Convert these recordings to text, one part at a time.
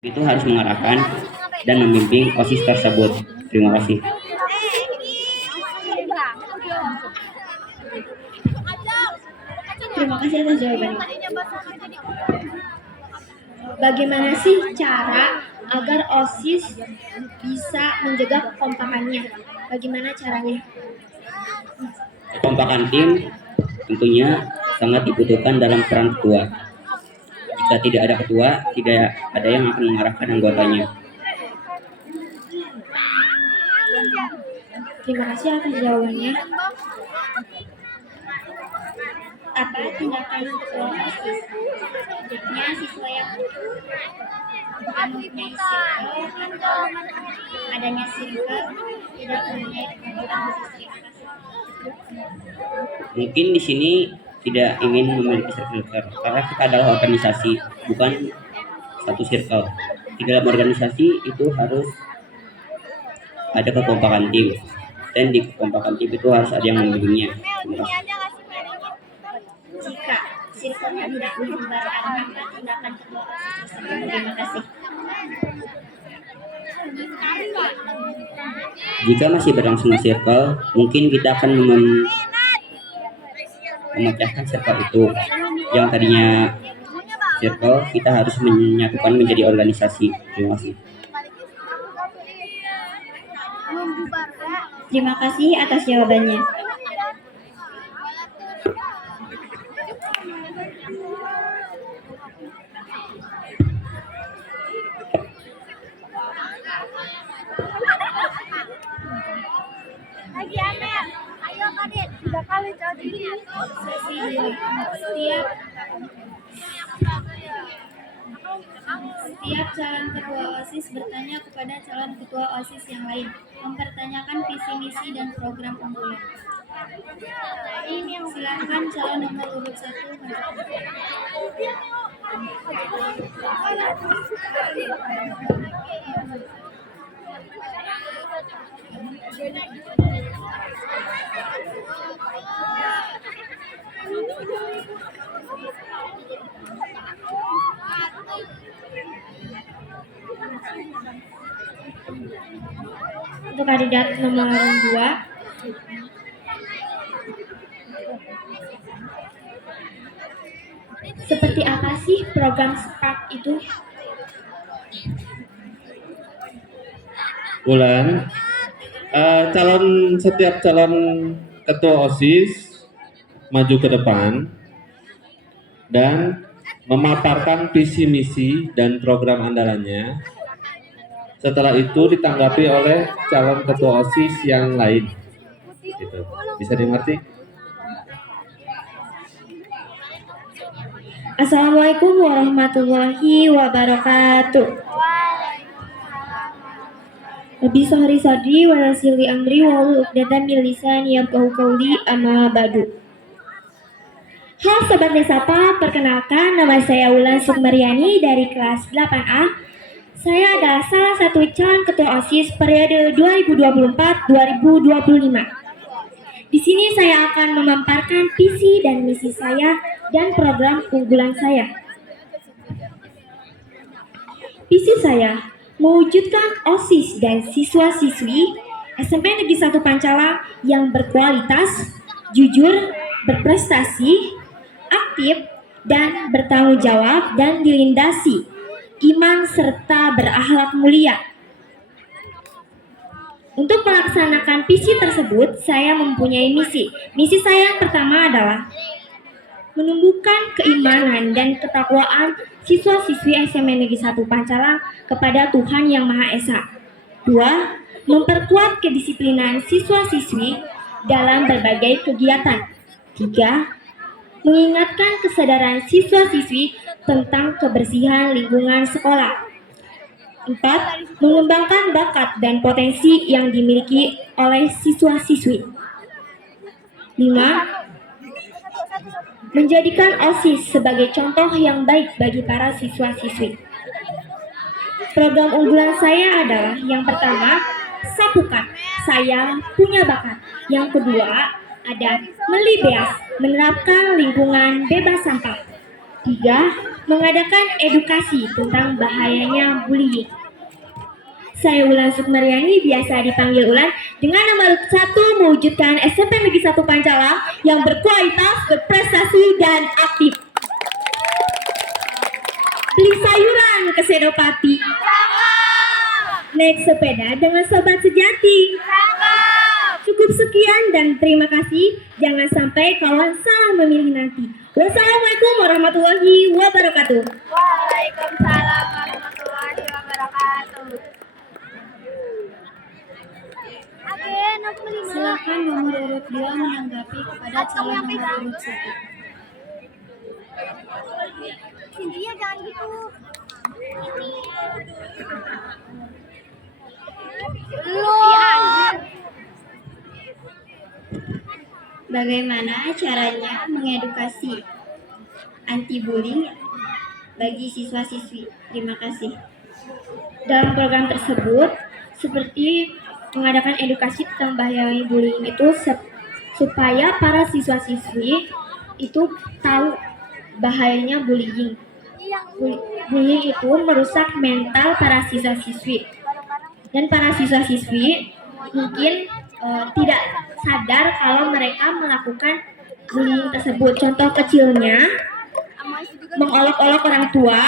Itu harus mengarahkan dan membimbing OSIS tersebut. Terima kasih. Terima kasih atas jawabannya. Bagaimana sih cara agar OSIS bisa menjaga kekompakannya? Bagaimana caranya? Kekompakan tim tentunya sangat dibutuhkan dalam peran ketua. Jika tidak ada ketua, tidak ada yang akan mengarahkan anggotanya. Terima kasih atas jawabannya. Apa tindakan ketua OSIS? Sebaiknya siswa yang mempunyai circle atau adanya circle tidak mempunyai kegiatan khusus. Mungkin di sini tidak ingin memiliki circle karena kita adalah organisasi, bukan satu circle. Di dalam organisasi itu harus ada kekompakan tim, dan di kekompakan tim itu harus ada yang membimbingnya. Jika circle tidak dibubarkan, maka tindakan ketua OSIS tersebut. Terima kasih. Jika masih berlangsung circle, mungkin kita akan memecahkan circle itu. Yang tadinya circle, kita harus menyatukan menjadi organisasi. Terima kasih. Terima kasih atas jawabannya. Setiap calon ketua OSIS bertanya kepada calon ketua OSIS yang lain, mempertanyakan visi misi dan program unggulan. Silakan calon nomor urut 1 maju. Untuk kandidat nomor 2, seperti apa sih program Spark itu? Bulan, setiap calon ketua OSIS maju ke depan dan memaparkan visi misi dan program andalannya. Setelah itu ditanggapi oleh calon ketua OSIS yang lain. Gitu. Bisa dimengerti? Assalamualaikum warahmatullahi wabarakatuh. Rabbi sahri sadri wa yassirli amri wahlul 'uqdatam min lisani yafqahu qawli amma ba'du. Halo Sobat Desapa, perkenalkan nama saya Wulan Sukmaryani dari kelas 8A. Saya adalah salah satu calon ketua OSIS periode 2024-2025. Di sini saya akan memaparkan visi dan misi saya dan program unggulan saya. Visi saya mewujudkan OSIS dan siswa-siswi SMP Negeri 1 Pancala yang berkualitas, jujur, berprestasi, aktif, dan bertanggung jawab dan dilindasi iman serta berakhlak mulia. Untuk melaksanakan visi tersebut, saya mempunyai misi. Misi saya yang pertama adalah menumbuhkan keimanan dan ketakwaan siswa-siswi SMA Negeri 1 Pancala kepada Tuhan Yang Maha Esa. 2. Memperkuat kedisiplinan siswa-siswi dalam berbagai kegiatan. 3. Mengingatkan kesadaran siswa-siswi tentang kebersihan lingkungan sekolah. 4. Mengembangkan bakat dan potensi yang dimiliki oleh siswa-siswi. 5. Menjadikan OSIS sebagai contoh yang baik bagi para siswa-siswi. Program unggulan saya adalah yang pertama, Sapukat, saya punya bakat. Yang kedua, ada Melibeas, menerapkan lingkungan bebas sampah. 3. mengadakan edukasi tentang bahayanya bullying. Saya Wulan Sukmaryani, biasa dipanggil Ulan, dengan nomor 1 mewujudkan SMP Negeri 1 Pancala yang berkualitas, berprestasi, dan aktif. Beli sayuran ke Senopati. Naik sepeda dengan sobat sejati. Cukup sekian dan terima kasih. Jangan sampai kawan salah memilih nanti. Wassalamualaikum warahmatullahi wabarakatuh. Waalaikumsalam warahmatullahi wabarakatuh. Silakan nomor urut 2 menanggapi kepada calon nomor urut 1. Cynthia jangan gitu. Bagaimana caranya mengedukasi anti-bullying bagi siswa-siswi? Terima kasih. Dalam program tersebut, seperti mengadakan edukasi tentang bahaya bullying itu supaya para siswa-siswi itu tahu bahayanya bullying. Bullying itu merusak mental para siswa-siswi. Dan para siswa-siswi mungkin tidak sadar kalau mereka melakukan bullying tersebut. Contoh kecilnya, mengolok-olok orang tua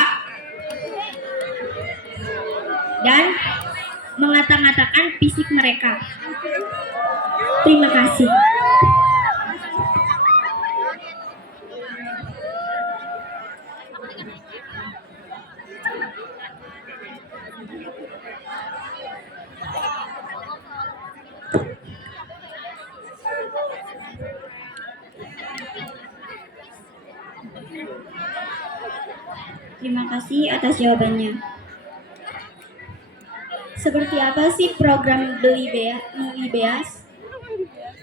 dan mengata-ngatakan fisik mereka. Terima kasih. Terima kasih atas jawabannya. Seperti apa sih program Beli Beas?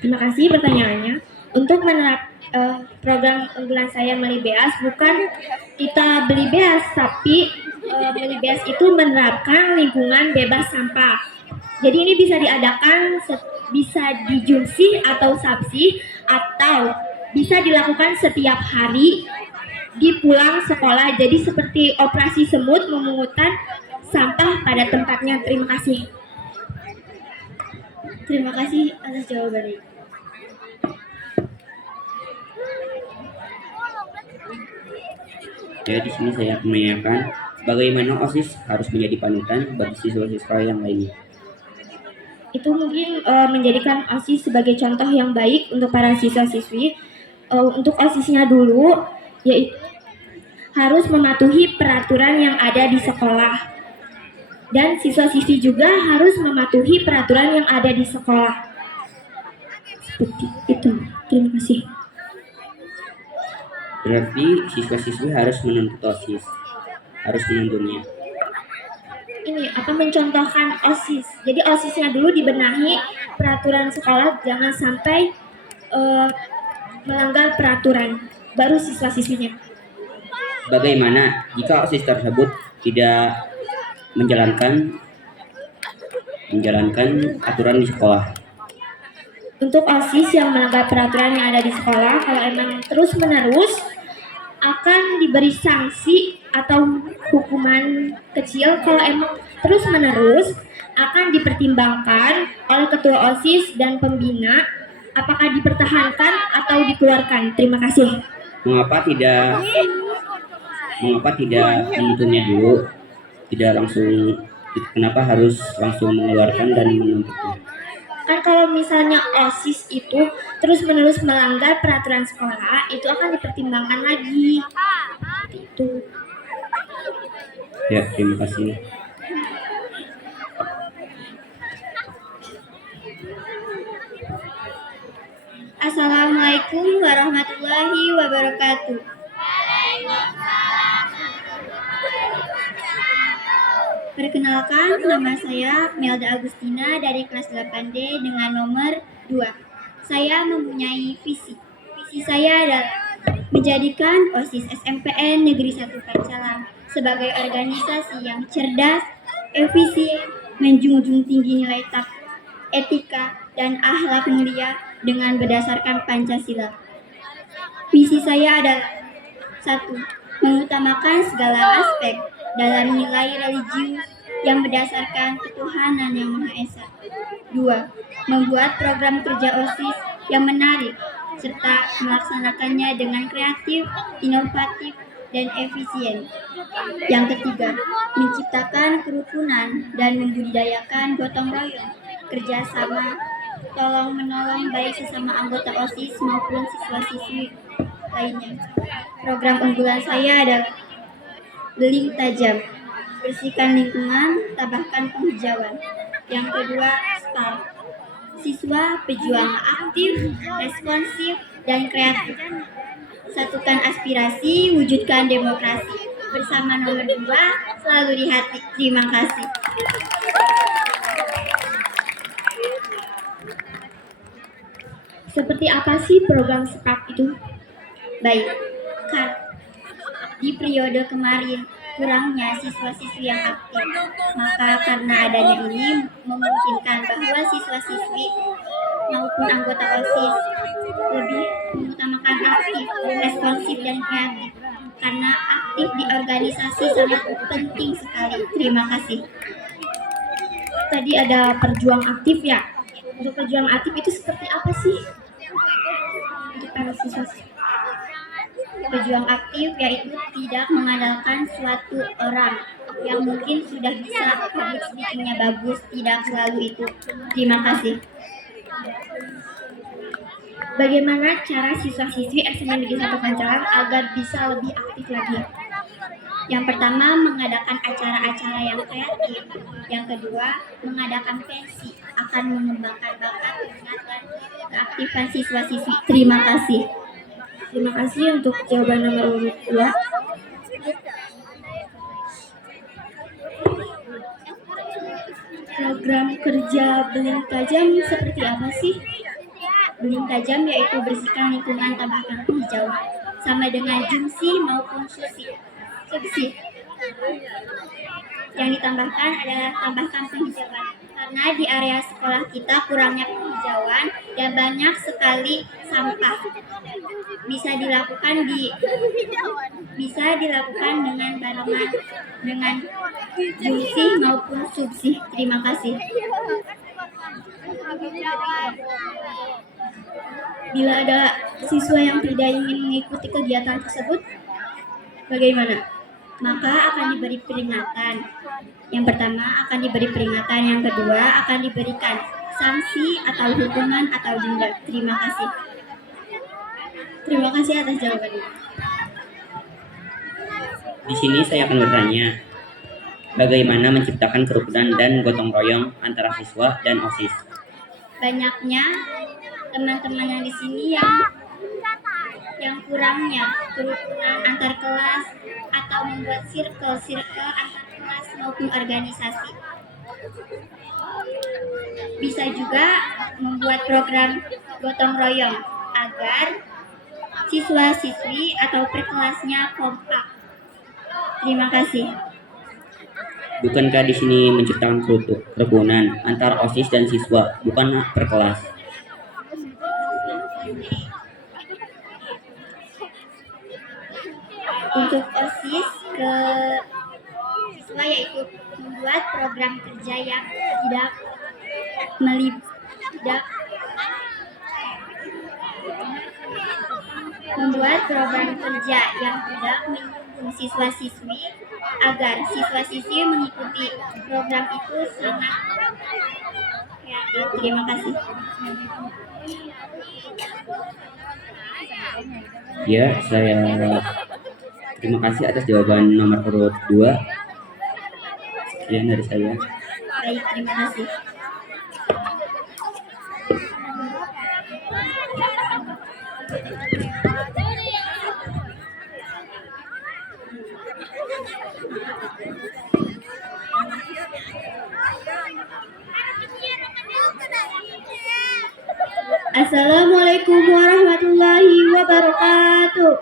Terima kasih pertanyaannya. Untuk program unggulan saya Beli Beas, bukan kita beli beas, tapi Beli Beas itu menerapkan lingkungan bebas sampah. Jadi ini bisa diadakan, bisa di Jumsi atau Sabsi, atau bisa dilakukan setiap hari di pulang sekolah. Jadi seperti operasi semut memungutan sampah pada tempatnya. Terima kasih. Terima kasih atas jawabannya. Ya, di sini saya akan menanyakan bagaimana OSIS harus menjadi panutan bagi siswa-siswa yang lainnya. Itu mungkin menjadikan OSIS sebagai contoh yang baik untuk para siswa-siswi. Untuk OSISnya dulu, yaitu harus mematuhi peraturan yang ada di sekolah. Dan siswa-siswi juga harus mematuhi peraturan yang ada di sekolah. Seperti itu. Terima kasih. Berarti siswa-siswi harus menuntut OSIS, harus menuntunnya. Ini mencontohkan OSIS. Jadi OSISnya dulu dibenahi peraturan sekolah, jangan sampai melanggar peraturan. Baru siswa-siswinya. Bagaimana jika OSIS tersebut tidak menjalankan aturan di sekolah? Untuk OSIS yang melanggar peraturan yang ada di sekolah, kalau emang terus-menerus akan diberi sanksi atau hukuman kecil. Kalau emang terus-menerus akan dipertimbangkan oleh ketua OSIS dan pembina apakah dipertahankan atau dikeluarkan. Terima kasih. Mengapa tidak menuntunnya dulu? Tidak langsung, kenapa harus langsung mengeluarkan dan menuntutnya? Kan kalau misalnya OSIS itu terus-menerus melanggar peraturan sekolah, itu akan dipertimbangkan lagi. Itu. Ya, terima kasih. Assalamualaikum warahmatullahi wabarakatuh. Perkenalkan, nama saya Melda Agustina dari kelas 8D dengan nomor 2. Saya mempunyai visi. Visi saya adalah menjadikan OSIS SMPN Negeri 1 Pancala sebagai organisasi yang cerdas, efisien, menjunjung tinggi nilai etika dan akhlak mulia dengan berdasarkan Pancasila. Visi saya adalah 1. mengutamakan segala aspek dalam nilai religius yang berdasarkan ketuhanan yang Maha Esa. 2. Membuat program kerja OSIS yang menarik serta melaksanakannya dengan kreatif, inovatif, dan efisien. Yang ketiga, menciptakan kerukunan dan membudidayakan gotong royong, kerjasama, tolong-menolong baik sesama anggota OSIS maupun siswa-siswi lainnya. Program unggulan saya adalah Beling Tajam, bersihkan lingkungan, tambahkan penghijauan. Yang kedua, STAR, siswa pejuang aktif, responsif, dan kreatif. Satukan aspirasi, wujudkan demokrasi. Bersama nomor 2, selalu di hati. Terima kasih. Seperti apa sih program SPARK itu? Baik, di periode kemarin kurangnya siswa-siswi yang aktif, maka karena adanya ini memungkinkan bahwa siswa-siswi maupun anggota OSIS lebih mengutamakan aktif, responsif, dan kreatif. Karena aktif di organisasi sangat penting sekali. Terima kasih. Tadi ada perjuang aktif ya. Untuk perjuang aktif itu seperti apa sih? Untuk para siswa. Pejuang aktif yaitu tidak mengandalkan suatu orang yang mungkin sudah bisa public speaking-nya bagus, tidak selalu itu. Terima kasih. Bagaimana cara siswa-siswi SMA Negeri 1 Pancoran agar bisa lebih aktif lagi? Yang pertama, mengadakan acara-acara yang kreatif. Yang kedua, mengadakan pensi akan mengembangkan bakat, minat, dan keaktifan siswa-siswi. Terima kasih. Terima kasih untuk jawaban nomor urut 2. Program kerja Beling Tajam seperti apa sih? Beling Tajam yaitu bersihkan lingkungan, tambahkan penghijauan, sama dengan Jumsi maupun Subsi. Yang ditambahkan adalah tambahkan penghijauan, karena di area sekolah kita kurangnya penghijauan dan banyak sekali sampah. Bisa dilakukan dengan barengan dengan Jumsi maupun Subsi. Terima kasih. Bila ada siswa yang tidak ingin mengikuti kegiatan tersebut, bagaimana? Maka akan diberi peringatan. Yang pertama akan diberi peringatan, yang kedua akan diberikan sanksi atau hukuman atau denda. Terima kasih. Terima kasih atas jawabannya. Di sini saya akan bertanya, bagaimana menciptakan kerukunan dan gotong royong antara siswa dan OSIS? Banyaknya teman-teman yang di sini yang kurangnya kerukunan antar kelas atau membuat circle antar kelas maupun organisasi. Bisa juga membuat program gotong royong agar siswa-siswi atau perkelasnya kompak. Terima kasih. Bukankah di sini menciptakan kerukunan antar OSIS dan siswa, bukan per kelas? Untuk OSIS ke siswa yaitu membuat program kerja yang tidak menyinggung siswa-siswi agar siswa-siswi mengikuti program itu sangat kreatif. Terima kasih. Ya, saya terima kasih atas jawaban nomor urut 2. Sekian dari saya. Baik, terima kasih. Assalamualaikum warahmatullahi wabarakatuh.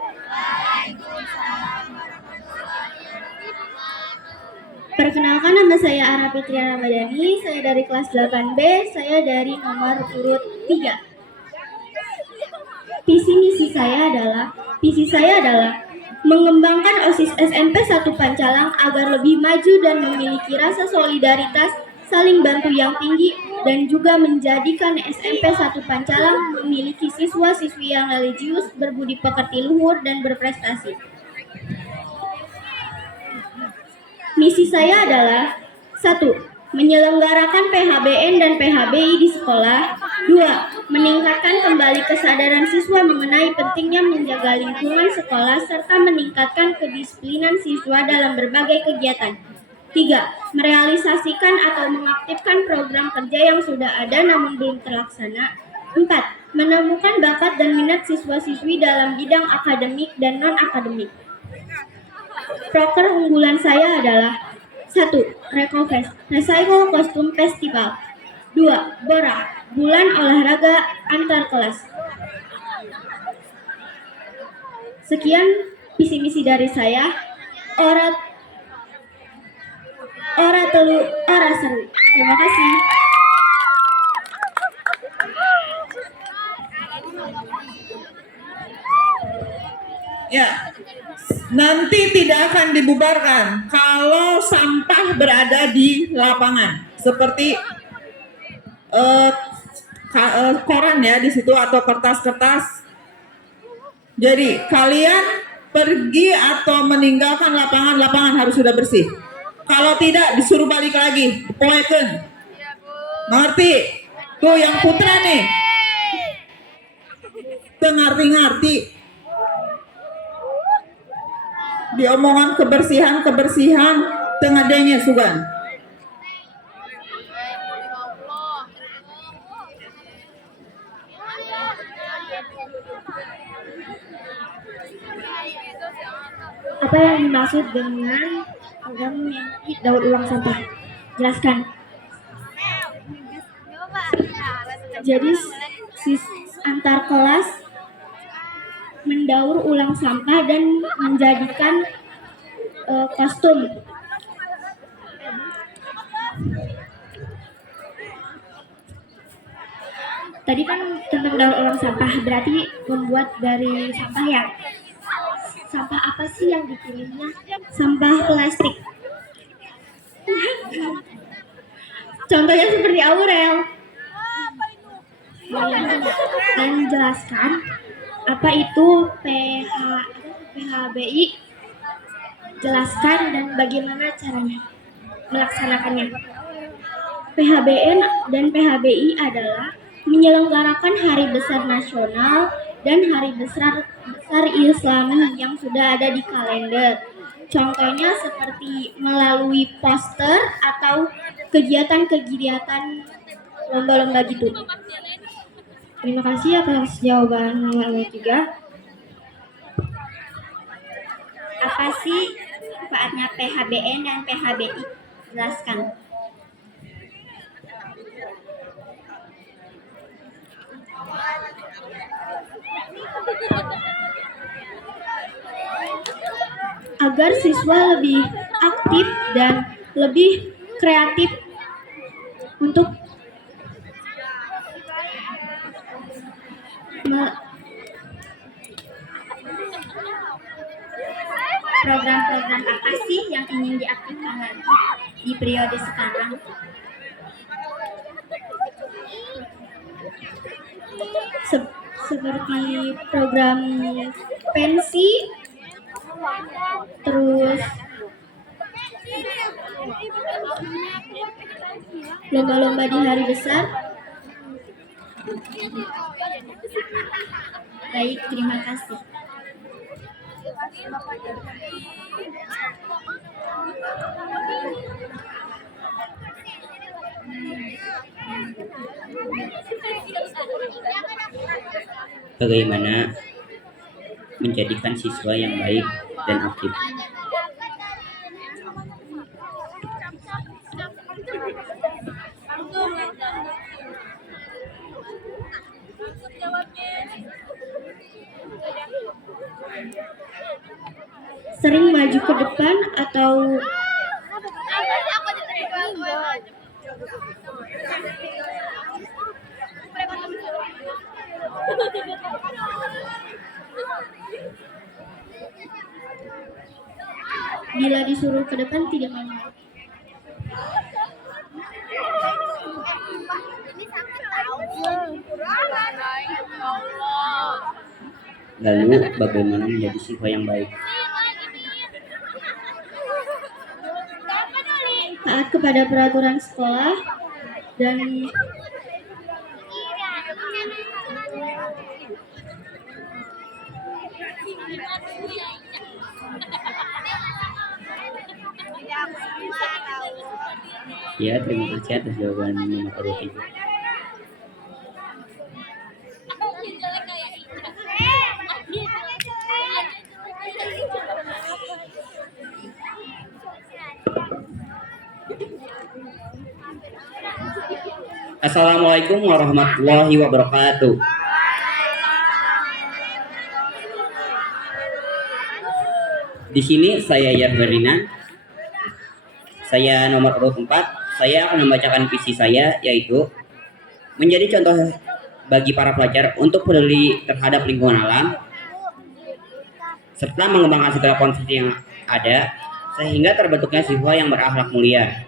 Perkenalkan, nama saya Ara Fitriana Ramadhani, saya dari kelas 8B, saya dari nomor urut 3. Visi saya adalah Mengembangkan OSIS SMP 1 Pancalang agar lebih maju dan memiliki rasa solidaritas, saling bantu yang tinggi, dan juga menjadikan SMP 1 Pancalang memiliki siswa-siswi yang religius, berbudi pekerti luhur, dan berprestasi. Misi saya adalah 1. Menyelenggarakan PHBN dan PHBI di sekolah. 2. Meningkatkan kembali kesadaran siswa mengenai pentingnya menjaga lingkungan sekolah serta meningkatkan kedisiplinan siswa dalam berbagai kegiatan. 3. Merealisasikan atau mengaktifkan program kerja yang sudah ada namun belum terlaksana. 4. Menemukan bakat dan minat siswa-siswi dalam bidang akademik dan non-akademik. Proker unggulan saya adalah 1. Recofest, Recycle Kostum Festival. 2. BORA, Bulan Olahraga Antar Kelas. Sekian visi misi dari saya. Ora telu, ora seru. Terima kasih. Ya, nanti tidak akan dibubarkan kalau sampah berada di lapangan, seperti koran ya di situ atau kertas-kertas. Jadi kalian pergi atau meninggalkan lapangan harus sudah bersih. Kalau tidak disuruh balik lagi, poeken. Ngerti? Tuh yang putra nih, tuh ngerti-ngerti. Di omongan kebersihan tengah denge sugan. Apa yang dimaksud dengan program yang daur ulang sampah? Jelaskan. Jadi antar kelas mendaur ulang sampah dan menjadikan kostum. Tadi kan tentang daur ulang sampah, berarti membuat dari sampah ya. Sampah apa sih yang dipilihnya? Sampah plastik. Contohnya seperti Aurel. Dan jelaskan apa itu PHBI, jelaskan dan bagaimana caranya melaksanakannya. PHBN dan PHBI adalah menyelenggarakan hari besar nasional dan hari besar Islami yang sudah ada di kalender. Contohnya seperti melalui poster atau kegiatan-kegiatan lomba-lomba gitu. Terima kasih atas jawaban nomor 3. Apa sih manfaatnya PHBN dan PHBI? Jelaskan. Agar siswa lebih aktif dan lebih kreatif untuk program-program apa sih yang ingin diaktifkan lagi di periode sekarang? Seperti program pensi, terus lomba-lomba di hari besar. Baik, terima kasih. Bagaimana menjadikan siswa yang baik dan aktif? Sering maju ke depan atau Bila disuruh ke depan tidak mau. Ini sangat tahu. Lalu bagaimana menjadi siswa yang baik? Taat kepada peraturan sekolah dan Ya, terima kasih atas jawaban nomor urut 3. Assalamualaikum warahmatullahi wabarakatuh. Di sini saya Yarberina. Saya nomor urut 4. Saya akan membacakan visi saya, yaitu menjadi contoh bagi para pelajar untuk peduli terhadap lingkungan alam, serta mengembangkan segala konsep yang ada, sehingga terbentuknya siswa yang berakhlak mulia,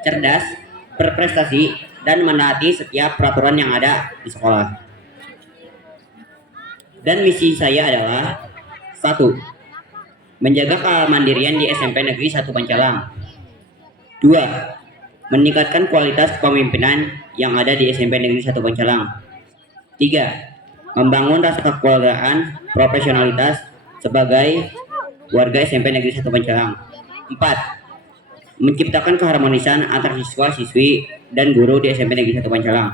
cerdas, berprestasi, dan menaati setiap peraturan yang ada di sekolah. Dan misi saya adalah 1. Menjaga kemandirian di SMP Negeri 1 Pancalang. 2. Meningkatkan kualitas kepemimpinan yang ada di SMP Negeri 1 Pancalang. 3. Membangun rasa kekeluargaan, profesionalitas sebagai warga SMP Negeri 1 Pancalang. 4. Menciptakan keharmonisan antar siswa-siswi dan guru di SMP Negeri 1 Pancalang.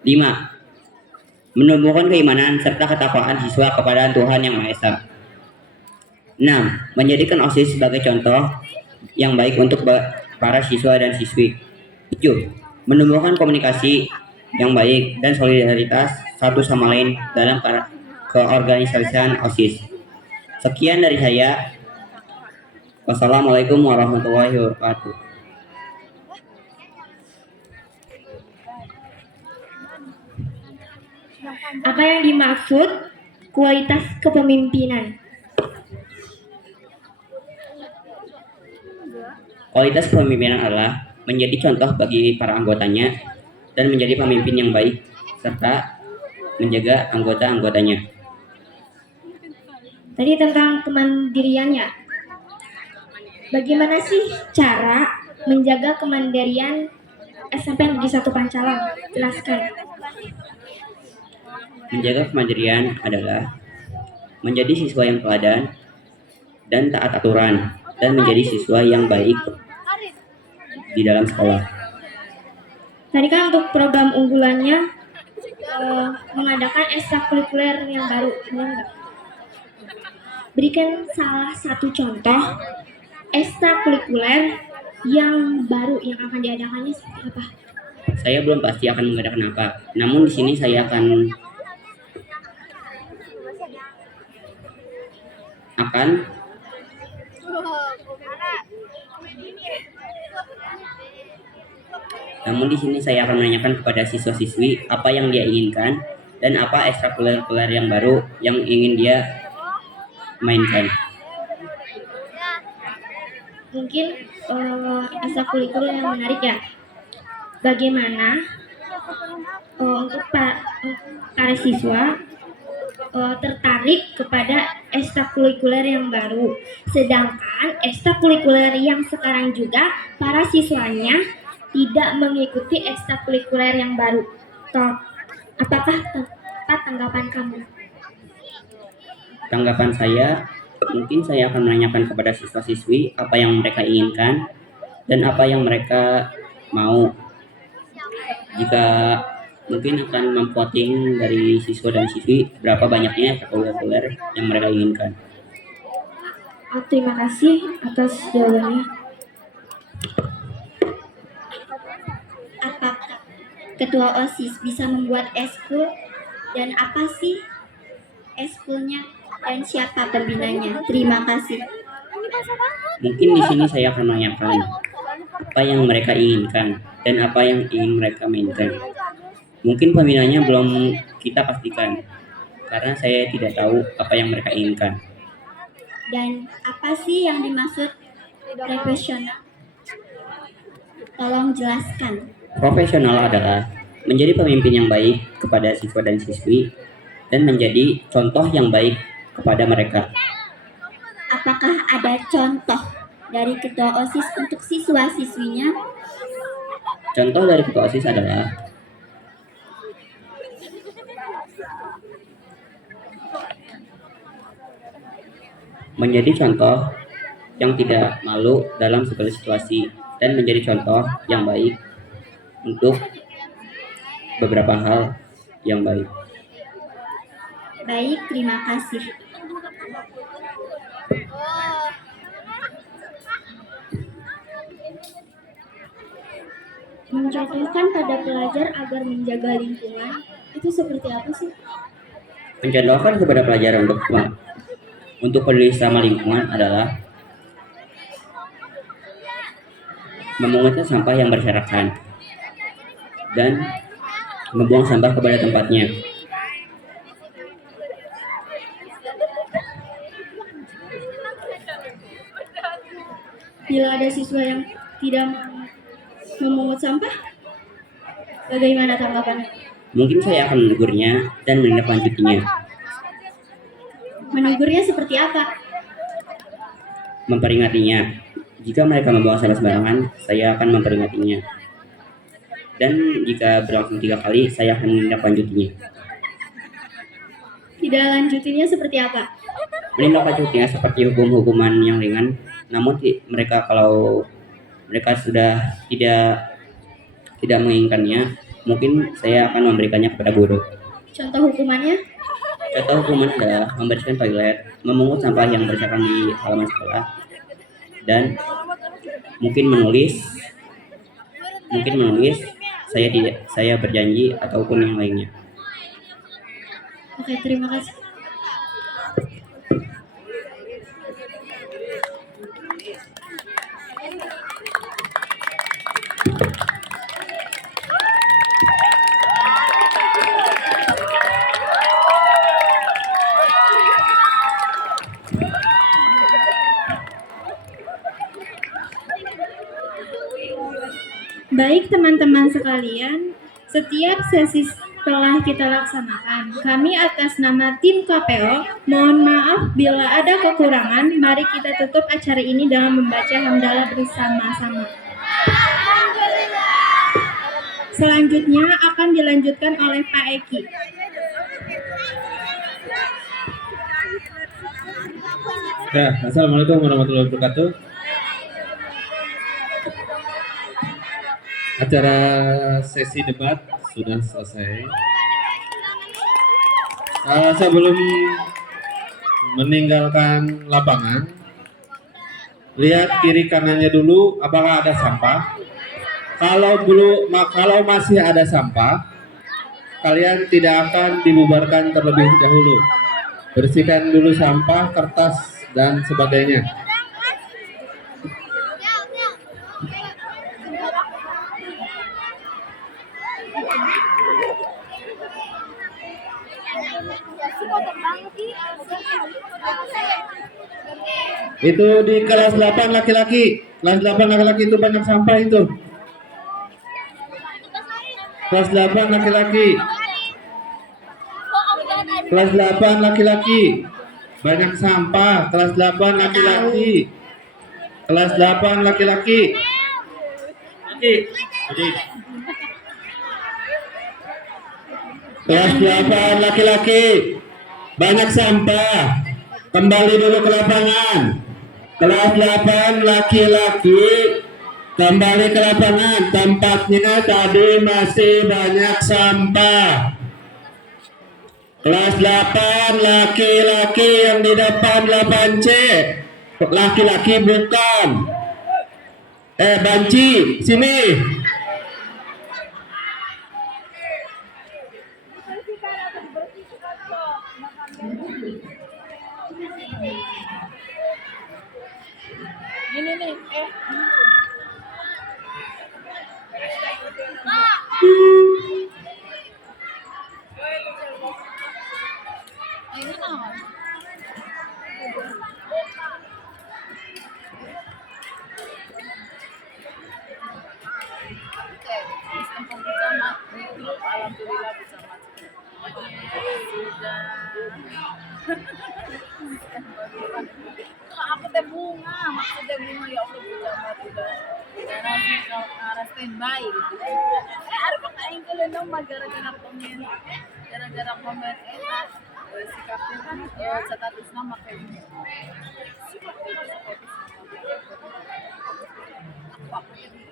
5. Menumbuhkan keimanan serta ketakwaan siswa kepada Tuhan Yang Maha Esa. 6. Menjadikan OSIS sebagai contoh yang baik untuk para siswa dan siswi. 7. Menumbuhkan komunikasi yang baik dan solidaritas satu sama lain dalam keorganisasian OSIS. Sekian dari saya. Wassalamualaikum warahmatullahi wabarakatuh. apa yang dimaksud kualitas kepemimpinan? Kualitas kepemimpinan adalah menjadi contoh bagi para anggotanya dan menjadi pemimpin yang baik serta menjaga anggota-anggotanya. Tadi tentang kemandiriannya. Bagaimana sih cara menjaga kemandirian SMP Negeri 1 Pancalang? Jelaskan. Menjaga kemandirian adalah menjadi siswa yang teladan dan taat aturan dan menjadi siswa yang baik di dalam sekolah. Tadi kan untuk program unggulannya mengadakan ekstrakurikuler yang baru, benar nggak? Berikan salah satu contoh ekstrakurikuler yang baru yang akan diadakannya seperti apa? Saya belum pasti akan mengadakan apa, namun di sini saya akan menanyakan kepada siswa-siswi apa yang dia inginkan dan apa ekstrakurikuler yang baru yang ingin dia mainkan. Mungkin ekstrakurikuler yang menarik ya. Bagaimana untuk para siswa tertarik kepada ekstrakurikuler yang baru, sedangkan ekstrakurikuler yang sekarang juga para siswanya tidak mengikuti ekstrakurikuler yang baru. Apakah tanggapan kamu? Tanggapan saya, mungkin saya akan menanyakan kepada siswa-siswi apa yang mereka inginkan dan apa yang mereka mau. Jika mungkin akan memvoting dari siswa dan siswi berapa banyaknya ekstrakurikuler yang mereka inginkan. Terima kasih atas jawabannya. Apakah ketua OSIS bisa membuat eskul dan apa sih eskulnya dan siapa pembinanya? Terima kasih. Mungkin di sini saya akan menanyakan apa yang mereka inginkan dan apa yang ingin mereka mainkan. Mungkin pembinanya belum kita pastikan karena saya tidak tahu apa yang mereka inginkan. Dan apa sih yang dimaksud profesional? Tolong jelaskan. Profesional adalah menjadi pemimpin yang baik kepada siswa dan siswi dan menjadi contoh yang baik kepada mereka. Apakah ada contoh dari ketua OSIS untuk siswa-siswinya? Contoh dari ketua OSIS adalah menjadi contoh yang tidak malu dalam segala situasi dan menjadi contoh yang baik untuk beberapa hal yang baik. Baik, terima kasih. Mencontohkan pada pelajar agar menjaga lingkungan, itu seperti apa sih? Mencontohkan kepada pelajar untuk peduli sama lingkungan adalah memungut sampah yang berserakan dan membuang sampah kepada tempatnya. Bila ada siswa yang tidak memungut sampah, bagaimana tanggapannya? Mungkin saya akan menegurnya dan menindaklanjutinya. Menegurnya seperti apa? Memperingatinya. Jika mereka membuang sampah sembarangan, saya akan memperingatinya. Dan jika berlangsung 3 kali, saya akan menindaklanjutinya. Tidak lanjutinya seperti apa? Menindaklanjutinya seperti hukuman yang ringan. Namun kalau mereka sudah tidak menginginkannya, mungkin saya akan memberikannya kepada guru. Contoh hukumannya? Contoh hukuman adalah membersihkan toilet, memungut sampah yang berserakan di halaman sekolah, dan mungkin menulis. Saya berjanji ataupun yang lainnya. Oke, terima kasih. Baik teman-teman sekalian, setiap sesi telah kita laksanakan. Kami atas nama tim KPO, mohon maaf bila ada kekurangan. Mari kita tutup acara ini dengan membaca hamdalah bersama-sama. Selanjutnya akan dilanjutkan oleh Pak Eki. Ya, Assalamualaikum warahmatullahi wabarakatuh. Acara sesi debat sudah selesai. Sebelum meninggalkan lapangan, lihat kiri kanannya dulu apakah ada sampah. Kalau masih ada sampah, kalian tidak akan dibubarkan terlebih dahulu. Bersihkan dulu sampah, kertas dan sebagainya. Itu di kelas 8 laki-laki. Kelas 8 laki-laki itu banyak sampah itu. Kelas 8 laki-laki. Kelas 8 laki-laki. Banyak sampah. Kelas 8 laki-laki. Kelas 8 laki-laki. Kelas 8 laki-laki. Banyak sampah. Kembali dulu ke lapangan. Kelas 8 laki-laki. Kembali ke lapangan. Tempatnya tadi masih banyak sampah. Kelas 8 laki-laki yang di depan 8C. Laki-laki bukan. Banci, sini. sistem pembicamat di grup alhamdulillah bisa masuk. Sudah. Aku teh bunga, maksudnya bunga ya Allah bicamat udah. Narasi kalau standby gitu. Ada kok aing keuleun mah gara-gara komen. Gara-gara komen enak. Sikapnya kan statusnya make ini. Sikapnya status. Aku jadi